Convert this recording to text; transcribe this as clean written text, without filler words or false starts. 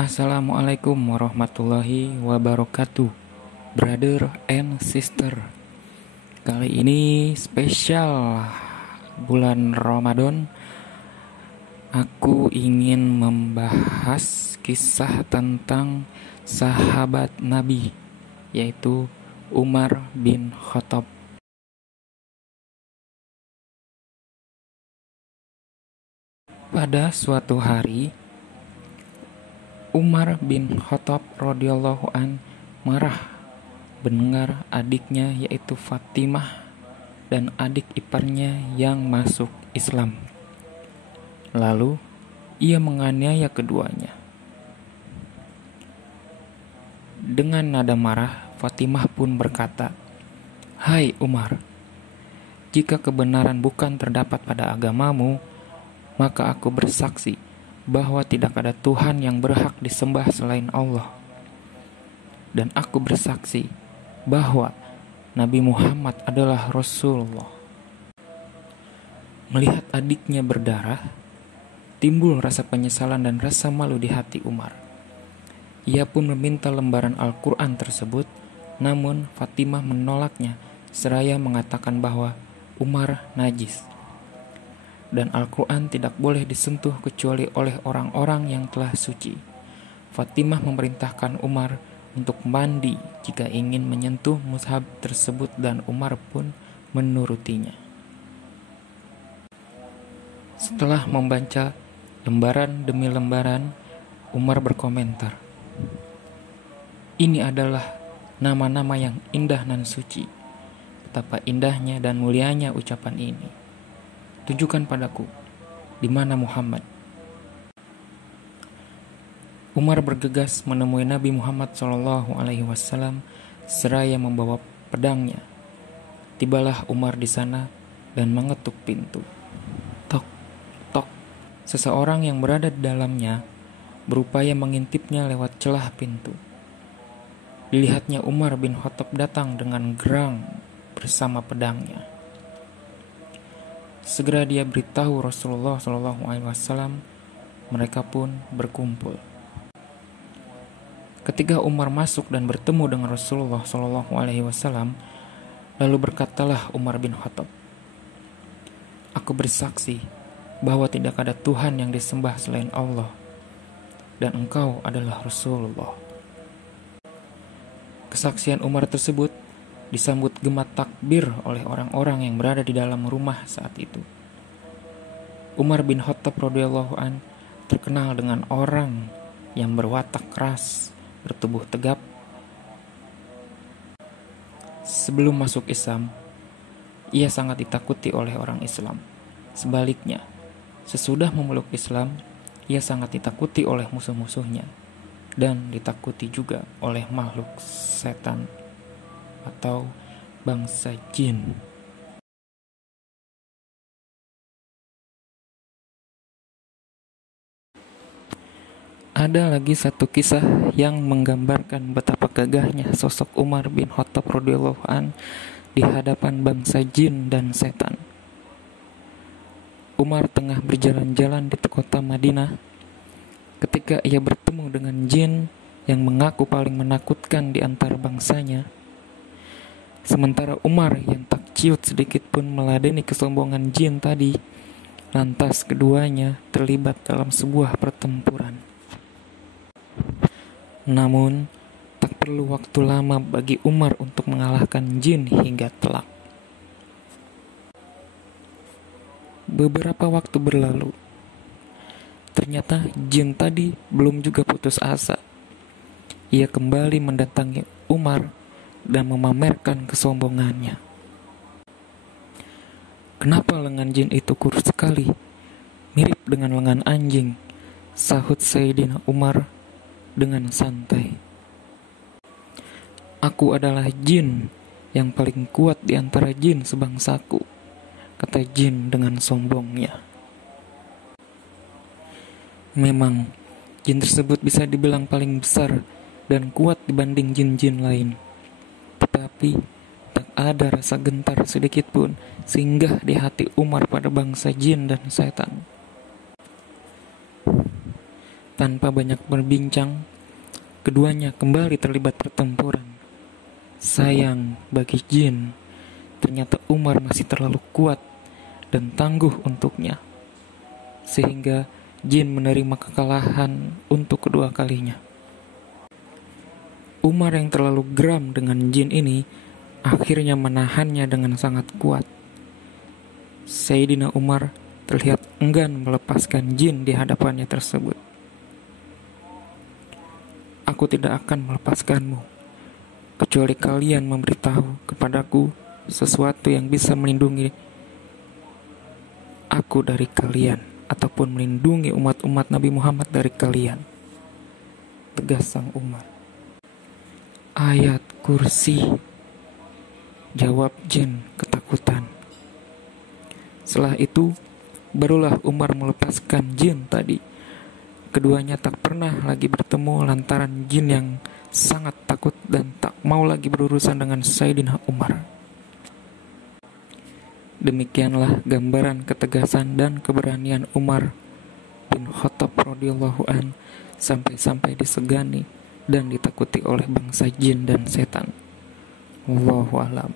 Assalamualaikum warahmatullahi wabarakatuh, brother and sister. Kali ini spesial bulan Ramadan. Aku ingin membahas kisah tentang sahabat Nabi, yaitu Umar bin Khattab. Pada suatu hari, Umar bin Khattab radhiyallahu an marah mendengar adiknya yaitu Fatimah dan adik iparnya yang masuk Islam. Lalu ia menganiaya keduanya. Dengan nada marah, Fatimah pun berkata, "Hai Umar, jika kebenaran bukan terdapat pada agamamu, maka aku bersaksi bahwa tidak ada Tuhan yang berhak disembah selain Allah. Dan aku bersaksi bahwa Nabi Muhammad adalah Rasulullah." Melihat adiknya berdarah, timbul rasa penyesalan dan rasa malu di hati Umar. Ia pun meminta lembaran Al-Quran tersebut, namun Fatimah menolaknya seraya mengatakan bahwa Umar najis dan Al-Quran tidak boleh disentuh kecuali oleh orang-orang yang telah suci. Fatimah memerintahkan Umar untuk mandi jika ingin menyentuh mushaf tersebut dan Umar pun menurutinya. Setelah membaca lembaran demi lembaran, Umar berkomentar, "Ini adalah nama-nama yang indah dan suci. Betapa indahnya dan mulianya ucapan ini. Tunjukkan padaku, di mana Muhammad?" Umar bergegas menemui Nabi Muhammad SAW seraya membawa pedangnya. Tibalah Umar di sana dan mengetuk pintu. Tok, tok. Seseorang yang berada di dalamnya berupaya mengintipnya lewat celah pintu. Dilihatnya Umar bin Khattab datang dengan gerang bersama pedangnya. Segera dia beritahu Rasulullah SAW. Mereka pun berkumpul. Ketika Umar masuk dan bertemu dengan Rasulullah SAW, lalu berkatalah Umar bin Khattab, "Aku bersaksi bahwa tidak ada Tuhan yang disembah selain Allah, dan engkau adalah Rasulullah." Kesaksian Umar tersebut disambut gema takbir oleh orang-orang yang berada di dalam rumah saat itu. Umar bin Khattab radhiyallahu an terkenal dengan orang yang berwatak keras, bertubuh tegap. Sebelum masuk Islam, ia sangat ditakuti oleh orang Islam. Sebaliknya, sesudah memeluk Islam, ia sangat ditakuti oleh musuh-musuhnya dan ditakuti juga oleh makhluk setan atau bangsa jin. Ada lagi satu kisah yang menggambarkan betapa gagahnya sosok Umar bin Khattab radhiyallahu an di hadapan bangsa jin dan setan. Umar tengah berjalan-jalan di kota Madinah ketika ia bertemu dengan jin yang mengaku paling menakutkan di antara bangsanya. Sementara Umar yang tak ciut sedikit pun meladeni kesombongan jin tadi, lantas keduanya terlibat dalam sebuah pertempuran. Namun, tak perlu waktu lama bagi Umar untuk mengalahkan jin hingga telak. Beberapa waktu berlalu. Ternyata jin tadi belum juga putus asa. Ia kembali mendatangi Umar dan memamerkan kesombongannya. "Kenapa lengan jin itu kurus sekali? Mirip dengan lengan anjing," sahut Sayyidina Umar dengan santai. "Aku adalah jin yang paling kuat di antara jin sebangsaku," kata jin dengan sombongnya. Memang, jin tersebut bisa dibilang paling besar dan kuat dibanding jin-jin lain. Tetapi, tak ada rasa gentar sedikit pun singgah di hati Umar pada bangsa jin dan setan. Tanpa banyak berbincang, keduanya kembali terlibat pertempuran. Sayang bagi jin, ternyata Umar masih terlalu kuat dan tangguh untuknya, sehingga jin menerima kekalahan untuk kedua kalinya. Umar yang terlalu geram dengan jin ini akhirnya menahannya dengan sangat kuat. Sayyidina Umar terlihat enggan melepaskan jin di hadapannya tersebut. Aku tidak akan melepaskanmu, kecuali kalian memberitahu kepadaku sesuatu yang bisa melindungi aku dari kalian, ataupun melindungi umat-umat Nabi Muhammad dari kalian, tegas sang Umar. Ayat kursi, jawab jin ketakutan. Setelah itu, barulah Umar melepaskan jin tadi. Keduanya tak pernah lagi bertemu lantaran jin yang sangat takut dan tak mau lagi berurusan dengan Sayyidina Umar. Demikianlah gambaran ketegasan dan keberanian Umar bin Khattab radhiyallahu an sampai-sampai disegani dan ditakuti oleh bangsa jin dan setan. Wallahu a'lam.